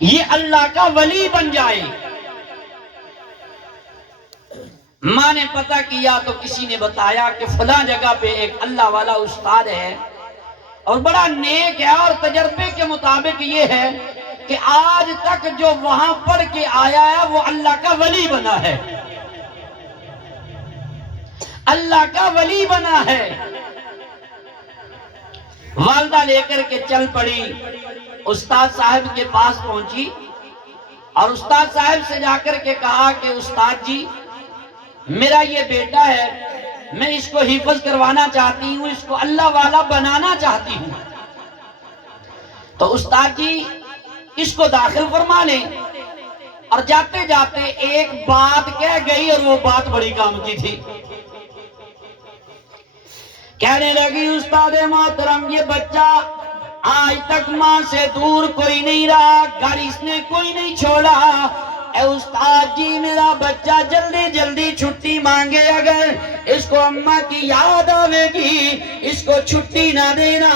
یہ اللہ کا ولی بن جائے۔ ماں نے پتہ کیا تو کسی نے بتایا کہ فلاں جگہ پہ ایک اللہ والا استاد ہے اور بڑا نیک ہے، اور تجربے کے مطابق یہ ہے کہ آج تک جو وہاں پڑھ کے آیا ہے وہ اللہ کا ولی بنا ہے، اللہ کا ولی بنا ہے۔ والدہ لے کر کے چل پڑی، استاد صاحب کے پاس پہنچی اور استاد صاحب سے جا کر کے کہا کہ استاد جی میرا یہ بیٹا ہے، میں اس کو حفظ کروانا چاہتی ہوں، اس کو اللہ والا بنانا چاہتی ہوں، تو استاد جی اس کو داخل فرما لیں۔ اور جاتے جاتے ایک بات کہہ گئی اور وہ بات بڑی کام کی تھی۔ کہنے لگی استاد محترم یہ بچہ آج تک ماں سے دور کوئی نہیں رہا، گھر اس نے کوئی نہیں چھوڑا، اے استاد جی میرا بچہ جلدی جلدی چھٹی مانگے، اگر اس کو اماں کی یاد آوے گی اس کو چھٹی نہ دینا،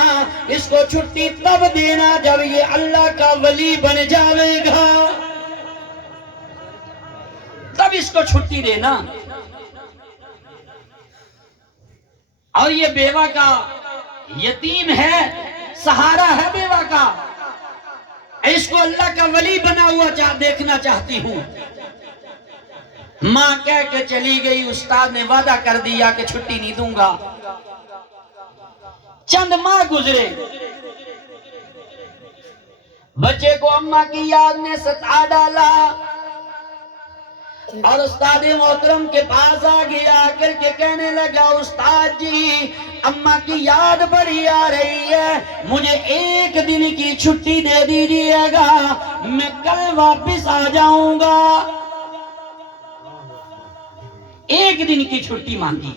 اس کو چھٹی تب دینا جب یہ اللہ کا ولی بن جاوے گا، تب اس کو چھٹی دینا۔ اور یہ بیوہ کا یتیم ہے، سہارا ہے بیوہ کا، اس کو اللہ کا ولی بنا ہوا دیکھنا چاہتی ہوں۔ ماں کہہ کے چلی گئی، استاد نے وعدہ کر دیا کہ چھٹی نہیں دوں گا۔ چند ماہ گزرے، بچے کو اماں کی یاد نے ستا ڈالا اور استاد محترم کے پاس آ گیا، آ کر کے کہنے لگا استاد جی اماں کی یاد بڑی آ رہی ہے، مجھے ایک دن کی چھٹی دے دیجئے گا، میں کل واپس آ جاؤں گا۔ ایک دن کی چھٹی مانگی۔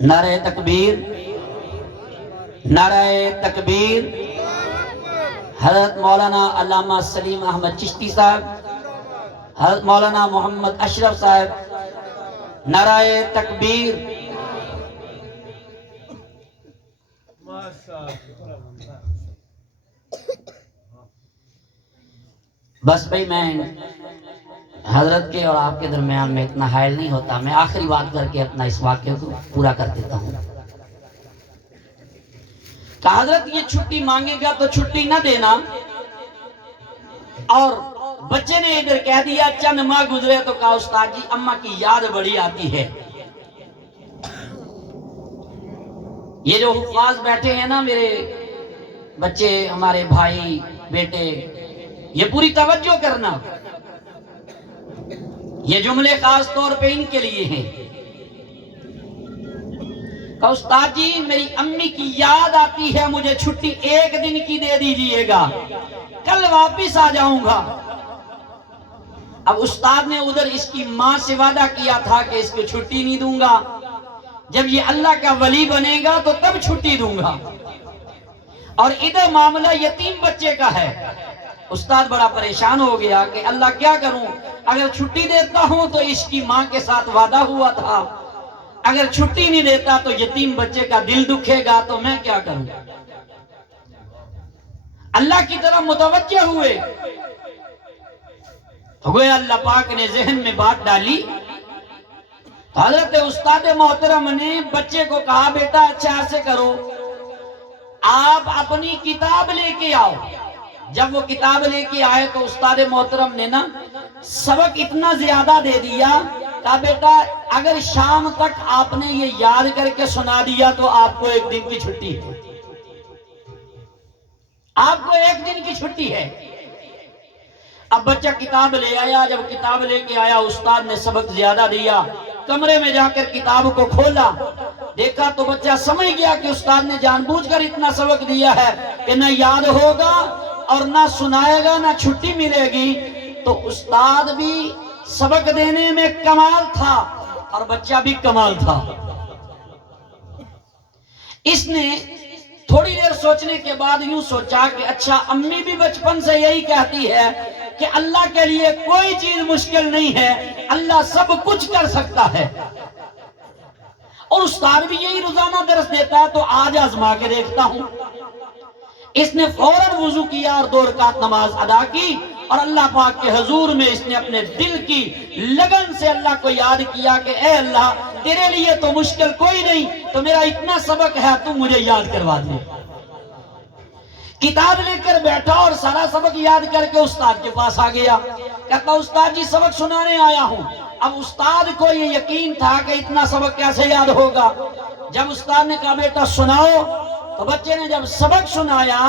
نعرہ تکبیر، نعرہ تکبیر۔ حضرت مولانا علامہ سلیم احمد چشتی صاحب، حضرت مولانا محمد اشرف صاحب، نعرہ تکبیر۔ بس بھئی میں حضرت کے اور آپ کے درمیان میں اتنا حائل نہیں ہوتا، میں آخری بات کر کے اپنا اس واقعے کو پورا کر دیتا ہوں۔ کہ حضرت یہ چھٹی مانگے گا تو چھٹی نہ دینا، اور بچے نے ادھر کہہ دیا چند ماہ گزرے تو کہا استاد جی اماں کی یاد بڑی آتی ہے۔ یہ جو حفاظ بیٹھے ہیں نا میرے بچے، ہمارے بھائی بیٹے، یہ پوری توجہ کرنا، یہ جملے خاص طور پہ ان کے لیے ہیں۔ کہ استاد جی میری امی کی یاد آتی ہے، مجھے چھٹی ایک دن کی دے دیجئے گا، کل واپس آ جاؤں گا۔ اب استاد نے ادھر اس کی ماں سے وعدہ کیا تھا کہ اس کو چھٹی نہیں دوں گا، جب یہ اللہ کا ولی بنے گا تو تب چھٹی دوں گا، اور ادھر معاملہ یتیم بچے کا ہے۔ استاد بڑا پریشان ہو گیا کہ اللہ کیا کروں، اگر چھٹی دیتا ہوں تو اس کی ماں کے ساتھ وعدہ ہوا تھا، اگر چھٹی نہیں دیتا تو یتیم بچے کا دل دکھے گا، تو میں کیا کروں۔ اللہ کی طرف متوجہ ہوئے تو گویا اللہ پاک نے ذہن میں بات ڈالی۔ حضرت استاد محترم نے بچے کو کہا بیٹا اچھا ایسے کرو، آپ اپنی کتاب لے کے آؤ۔ جب وہ کتاب لے کے آئے تو استاد محترم نے نا سبق اتنا زیادہ دے دیا، کہا بیٹا اگر شام تک آپ نے یہ یاد کر کے سنا دیا تو آپ کو ایک دن کی چھٹی ہے، آپ کو ایک دن کی چھٹی ہے۔ اب بچہ کتاب لے آیا، جب کتاب لے کے آیا استاد نے سبق زیادہ دیا، کمرے میں جا کر کتاب کو کھولا، دیکھا تو بچہ سمجھ گیا کہ استاد نے جان بوجھ کر اتنا سبق دیا ہے کہ نہ یاد ہوگا اور نہ سنائے گا، نہ چھٹی ملے گی۔ تو استاد بھی سبق دینے میں کمال تھا اور بچہ بھی کمال تھا۔ اس نے تھوڑی دیر سوچنے کے بعد یوں سوچا کہ اچھا امی بھی بچپن سے یہی کہتی ہے کہ اللہ کے لیے کوئی چیز مشکل نہیں ہے، اللہ سب کچھ کر سکتا ہے، اور استاد بھی یہی روزانہ درس دیتا ہے، تو آج آزما کے دیکھتا ہوں۔ اس نے فوراً وضو کیا اور 2 رکعت نماز ادا کی، اور اللہ پاک کے حضور میں اس نے اپنے دل کی لگن سے اللہ کو یاد کیا کہ اے اللہ، تیرے لیے تو مشکل کوئی نہیں، تو میرا اتنا سبق ہے، تم مجھے یاد کروا دے۔ کتاب لے کر بیٹھا اور سارا سبق یاد کر کے استاد کے پاس آ گیا، کہتا استاد جی سبق سنانے آیا ہوں۔ اب استاد کو یہ یقین تھا کہ اتنا سبق کیسے یاد ہوگا۔ جب استاد نے کہا بیٹا سناؤ، تو بچے نے جب سبق سنایا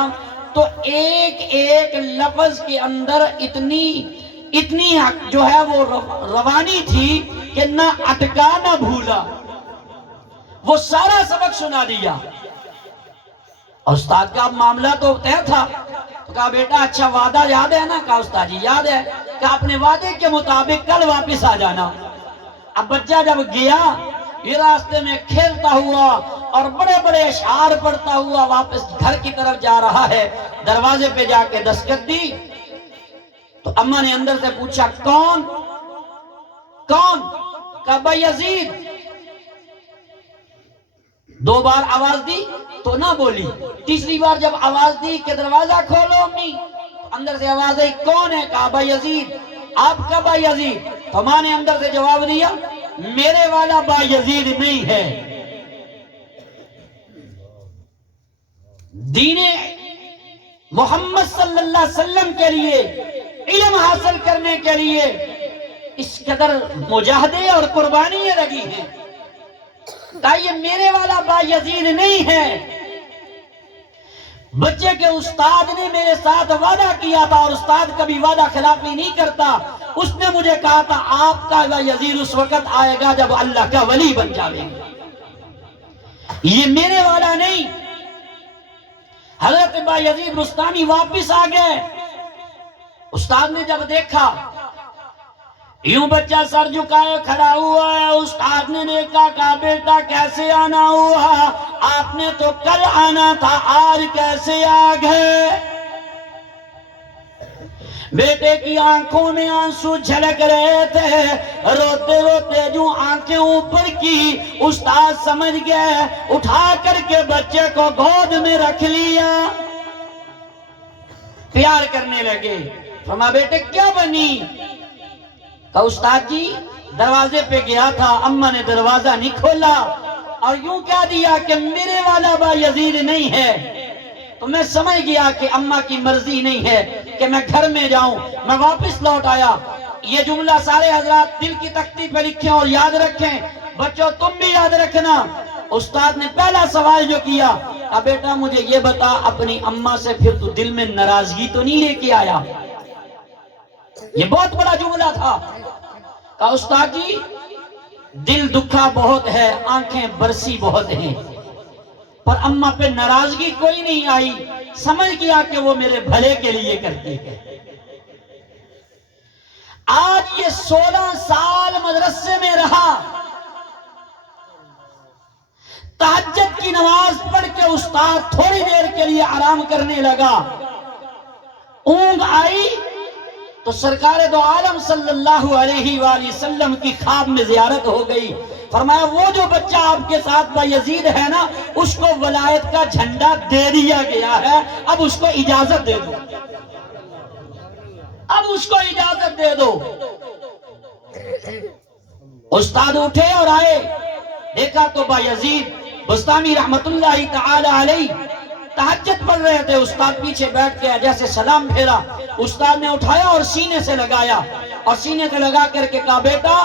تو ایک ایک لفظ کے اندر اتنی جو ہے وہ روانی تھی کہ نہ اٹکا نہ بھولا، وہ سارا سبق سنا دیا۔ استاد کا معاملہ تو طے تھا، تو کہا بیٹا اچھا وعدہ یاد ہے نا؟ کہا استاد جی یاد ہے۔ کہا اپنے وعدے کے مطابق کل واپس آ جانا۔ اب بچہ جب گیا، یہ راستے میں کھیلتا ہوا اور بڑے بڑے اشعار پڑھتا ہوا واپس گھر کی طرف جا رہا ہے، دروازے پہ جا کے دستک دی، تو اماں نے اندر سے پوچھا کون؟ کہا ابا یزید۔ 2 بار آواز دی تو نہ بولی، تیسری بار جب آواز دی کہ دروازہ کھولو امی، تو اندر سے آواز آئی کون ہے؟ کہا ابا یزید۔ آپ کا با یزید؟ تو ماں نے اندر سے جواب دیا میرے والا با یزید نہیں ہے۔ دین محمد صلی اللہ علیہ وسلم کے لیے، علم حاصل کرنے کے لیے اس قدر مجاہدے اور قربانیاں لگی ہیں، یہ میرے والا با یزید نہیں ہے۔ بچے کے استاد نے میرے ساتھ وعدہ کیا تھا، اور استاد کبھی وعدہ خلافی نہیں کرتا۔ اس نے مجھے کہا تھا آپ کا با یزید اس وقت آئے گا جب اللہ کا ولی بن جاوے گا، یہ میرے والا نہیں۔ حضرت با یزید بستامی واپس آ گئے۔ استاد نے جب دیکھا یوں بچہ سر جھکائے کھڑا ہوا ہے، استاد نے دیکھا، کہا بیٹا کیسے آنا ہوا؟ آپ نے تو کل آنا تھا، آج کیسے آ گئے؟ بیٹے کی آنکھوں میں آنسو جھلک رہے تھے، روتے روتے جو آنکھیں اوپر کی، استاد سمجھ گئے، اٹھا کر کے بچے کو گود میں رکھ لیا، پیار کرنے لگے۔ فرمایا بیٹے کیا بنی؟ کہا استاد جی دروازے پہ گیا تھا، اماں نے دروازہ نہیں کھولا اور یوں کہہ دیا کہ میرے والا با یزید نہیں ہے، تو میں سمجھ گیا کہ اماں کی مرضی نہیں ہے کہ میں گھر میں جاؤں، میں واپس لوٹ آیا۔ یہ جملہ سارے حضرات دل کی تختی پہ لکھیں اور یاد رکھیں، بچوں تم بھی یاد رکھنا۔ استاد نے پہلا سوال جو کیا، کہا بیٹا مجھے یہ بتا اپنی اماں سے پھر تو دل میں ناراضگی تو نہیں لے کے آیا؟ یہ بہت بڑا جملہ تھا۔ کہا استاد جی دل دکھا بہت ہے، آنکھیں برسی بہت ہیں، پر اماں پہ ناراضگی کوئی نہیں آئی، سمجھ گیا کہ وہ میرے بھلے کے لیے کرتی ہے۔ آج یہ 16 سال مدرسے میں رہا، تہجد کی نماز پڑھ کے استاد تھوڑی دیر کے لیے آرام کرنے لگا، اونگ آئی تو سرکار دو عالم صلی اللہ علیہ وآلہ وسلم کی خواب میں زیارت ہو گئی۔ فرمایا وہ جو بچہ آپ کے ساتھ با یزید ہے نا، اس کو ولایت کا جھنڈا دے دیا گیا ہے، اب اس کو اجازت دے دو، اب اس کو اجازت دے دو۔ استاد اٹھے اور آئے، دیکھا تو با یزید بستامی رحمت اللہ تعالی علیہ تہجد پڑھ رہے تھے، استاد پیچھے بیٹھ کے جیسے سلام پھیرا، استاد نے اٹھایا اور سینے سے لگایا، اور سینے سے لگا کر کے کہا بیٹا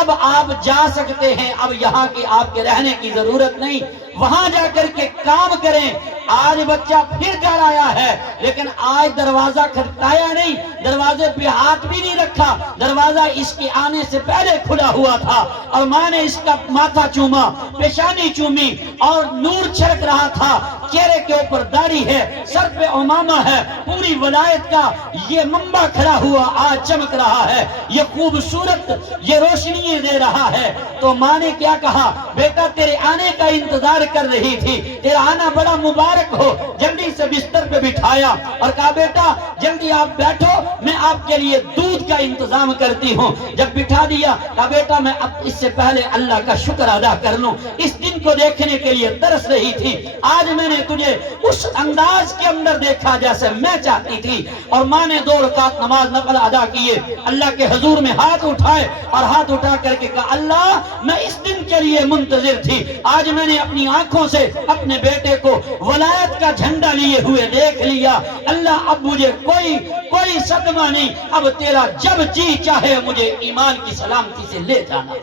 اب آپ جا سکتے ہیں، اب یہاں کی آپ کے رہنے کی ضرورت نہیں، وہاں جا کر کے کام کریں۔ آج بچہ پھر گھر آیا ہے، لیکن آج دروازہ کھٹکھٹایا نہیں، دروازے پہ ہاتھ بھی نہیں رکھا، دروازہ اس کے آنے سے پہلے کھلا ہوا تھا، اور ماں نے اس کا ماتھا چوما، پیشانی چومی، اور نور چھڑک رہا تھا، چہرے کے اوپر داڑھی ہے، سر پہ عمامہ ہے، پوری ولایت کا یہ منبع کھڑا ہوا آج چمک رہا ہے، یہ خوبصورت یہ روشنی دے رہا ہے۔ تو ماں نے کیا کہا، بیٹا تیرے آنے کا انتظار کر رہی تھی، تیرا آنا بڑا مبارک ہو، جلدی سے بستر پہ بٹھایا اور کہا بیٹا جلدی آپ بیٹھو میں آپ کے لیے دودھ کا انتظام کرتی ہوں. جب بٹھا دیا کہا بیٹا میں اب اس سے پہلے اللہ کا شکر ادا کر لوں. اس دن کو دیکھنے کے لیے ترس رہی تھی. آج میں نے تجھے اس انداز کے اندر دیکھا جیسے میں چاہتی تھی. اور ماں نے 2 رکعت نماز نفل ادا کیے, اللہ کے حضور میں ہاتھ اٹھائے اور ہاتھ اٹھا کر کے کہا اللہ میں اس دن کے لیے منتظر تھی. آج میں نے اپنی آنکھوں سے اپنے بیٹے کو ولایت کا جھنڈا لیے ہوئے دیکھ لیا. اللہ اب مجھے کوئی صدمہ نہیں, اب تیرا جب جی چاہے مجھے ایمان کی سلامتی سے لے جانا.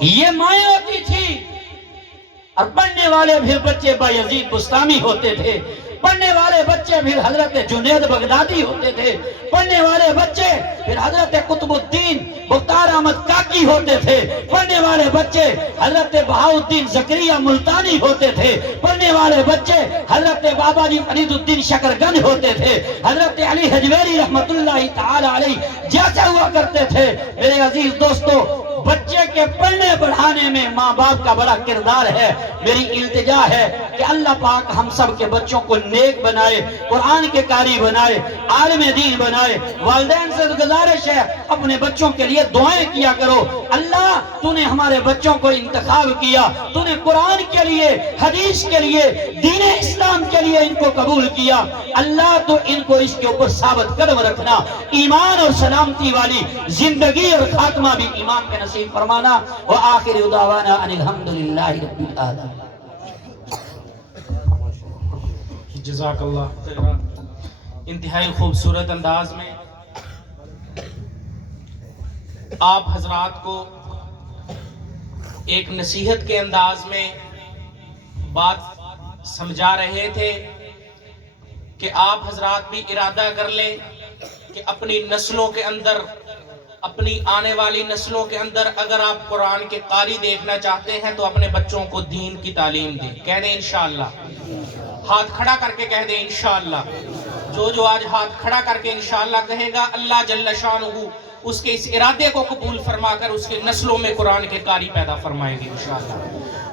یہ مائیں ہوتی تھی. اور پڑھنے والے بھی بچے بایزید بستامی ہوتے تھے, پڑھنے والے بچے پھر حضرت جنید بغدادی ہوتے تھے, پڑھنے والے بچے پھر حضرت قطب الدین مختار احمد کاکی ہوتے تھے, پڑھنے والے بچے حضرت بہاؤالدین زکریا ملتانی ہوتے تھے, پڑھنے والے بچے حضرت بابا جی فرید الدین شکرگنج ہوتے تھے, حضرت علی حجویری رحمت اللہ تعالی علیہ جیسے ہوا کرتے تھے. میرے عزیز دوستو, بچے کے پڑھنے پڑھانے میں ماں باپ کا بڑا کردار ہے. میری التجا ہے کہ اللہ پاک ہم سب کے بچوں کو نیک بنائے, قرآن کے قاری بنائے, عالم دین بنائے. والدین سے گزارش ہے اپنے بچوں کے لیے دعائیں کیا کرو. اللہ تو نے ہمارے بچوں کو انتخاب کیا, تو نے قرآن کے لیے, حدیث کے لیے, دین اسلام کے لیے ان کو قبول کیا. اللہ تو ان کو اس کے اوپر ثابت قدم رکھنا, ایمان اور سلامتی والی زندگی اور خاتمہ بھی ایمان کے نصیب فرمانا. وآخر دعوانا ان الحمدللہ رب العالمین. جزاک اللہ خیر. انتہائی خوبصورت انداز میں آپ حضرات کو ایک نصیحت کے انداز میں بات سمجھا رہے تھے کہ آپ حضرات بھی ارادہ کر لیں کہ اپنی نسلوں کے اندر, اپنی آنے والی نسلوں کے اندر اگر آپ قرآن کے قاری دیکھنا چاہتے ہیں تو اپنے بچوں کو دین کی تعلیم دیں. کہہ دیں انشاءاللہ, ہاتھ کھڑا کر کے کہہ دیں انشاءاللہ. جو آج ہاتھ کھڑا کر کے انشاءاللہ کہے گا, اللہ جل شانہ اس کے اس ارادے کو قبول فرما کر اس کے نسلوں میں قرآن کے قاری پیدا فرمائیں گے انشاءاللہ.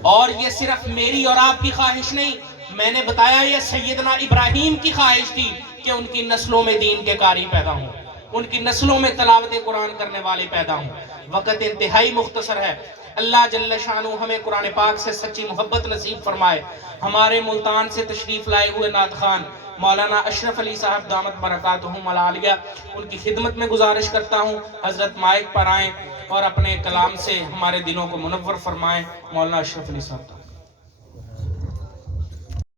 اور یہ صرف میری اور آپ کی خواہش نہیں, میں نے بتایا یہ سیدنا ابراہیم کی خواہش تھی کہ ان کی نسلوں میں دین کے قاری پیدا ہوں, ان کی نسلوں میں تلاوت قرآن کرنے والے پیدا ہوں. وقت انتہائی مختصر ہے. اللہ جل شانہ ہمیں قرآن پاک سے سچی محبت نصیب فرمائے. ہمارے ملتان سے تشریف لائے ہوئے نعت خوان مولانا اشرف علی صاحب دامت برکاتہم العالیہ, ان کی خدمت میں گزارش کرتا ہوں حضرت مائک پر آئیں اور اپنے کلام سے ہمارے دلوں کو منور فرمائیں. مولانا اشرف علی صاحب.